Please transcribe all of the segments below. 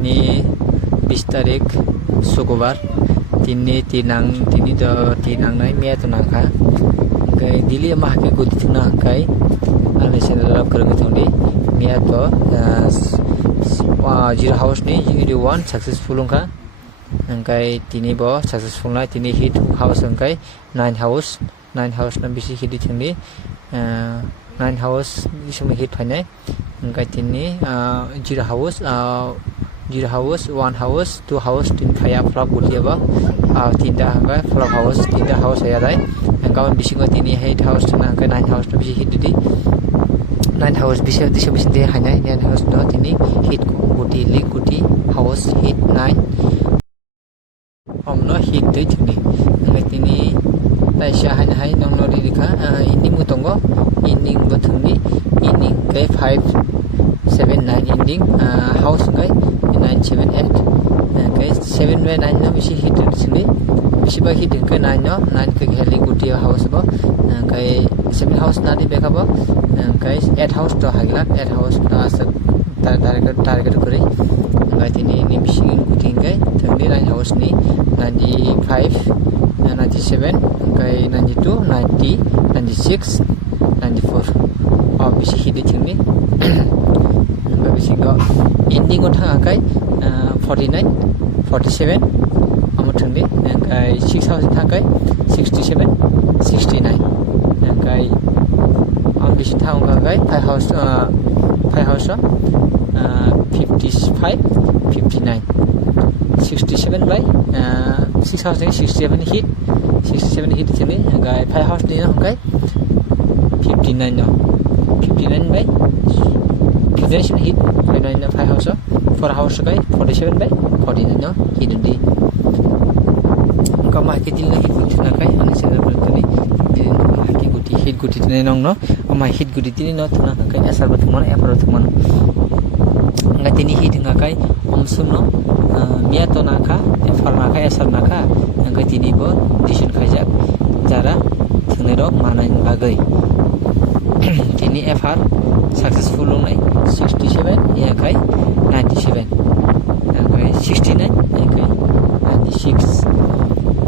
ini 20 tarik Sukubar tini tinangnai mia tu nangka kai dili mah ke gudi tuna kai ale senadara kereng thongdi mia to zero house ni zero one successful ka angkai tini bo successful na tini hit house angkai nine house na bisi hit thongdi 9 house isme hit phanai angkai tini zero house 1 house 2 house tin khaya flop gutiaba tinta angkai flop house tinta house aya dai angkai bisingo tini hit house na angkai 9 house na bisi hit di 9 house bisi de hanai 9 house no tini hit guti lik guti house hit 9 omno hit de thini angkai tini taisha hai nong no dikha ending mutongo ending bothungni ending kai 5 7 9 ending house kai 9 7 8 kai 7 by 9 no bisi hit thini bisi ba hit kai 9 no 9 kai heli guti house bo kai 7 house na di bekabo kai 8 house to hagla 8 house na asa target kori kai tini ni bisi guti kai 39 house ni 95 97 kai 92 90 96 94 bisi hit thini bisi go ending o thanga kai 49 47 amo thangdi kai 6000 thanga kai 67 69 kai bisi thanga kai 5 house 55 59 67 by 6067 hit 67 hit thini kai 5 house ni kai 59 no 59 by 59 hit 59 5 house 4 house kai 47 by 49 no hit di kama kitil na hit na kai ani sera bertani ki guti hit guti tini nong no ama hit guti tini no tuna kai asar berteman apro teman ngai tini hit nga kai omsum no mia to naka far naka asar naka ngai tini bo decision khaijak jara thune rok manai bagai tini FR successful longnai 67 ya kai 97 kai 69 ya kai 96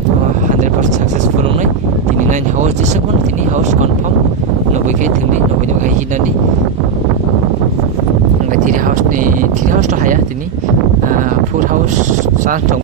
100% successful longnai tini 9 house disapon tini house confirm noboi kai thungni noboi no kai hinani ngai tini house to haya tini 4 house sa thong